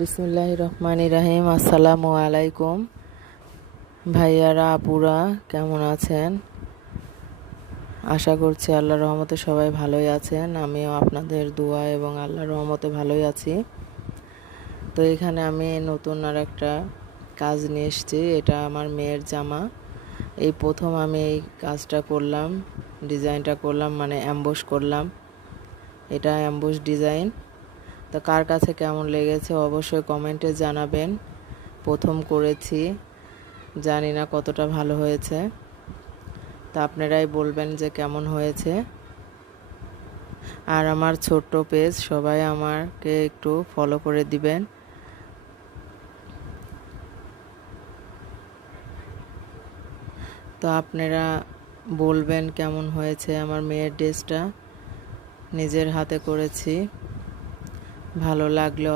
বিসমিল্লাহির রহমানির রহিম। আসসালামু আলাইকুম ভাইয়ারা, আপুরা, কেমন আছেন? আশা করছি আল্লাহর রহমতে সবাই ভালোই আছেন। আমিও আপনাদের দোয়া এবং আল্লাহর রহমতে ভালোই আছি। তো এখানে আমি নতুন আর একটা কাজ নিয়ে এসেছি। এটা আমার মেয়ের জামা। এই প্রথম আমি এই কাজটা করলাম, ডিজাইনটা করলাম, মানে অ্যাম্বোস করলাম। এটা অ্যাম্বোস ডিজাইন। তো কার কাছে কেমন লেগেছে অবশ্যই কমেন্টে জানাবেন। প্রথম করেছি, জানি না কতটা ভালো হয়েছে, তা আপনারাই বলবেন যে কেমন হয়েছে। আর আমার ছোট্ট পেজ, সবাই আমাকে একটু ফলো করে দিবেন। তো আপনারা বলবেন কেমন হয়েছে। আমার মেয়ের ড্রেসটা নিজের হাতে করেছি, ভালো লাগলে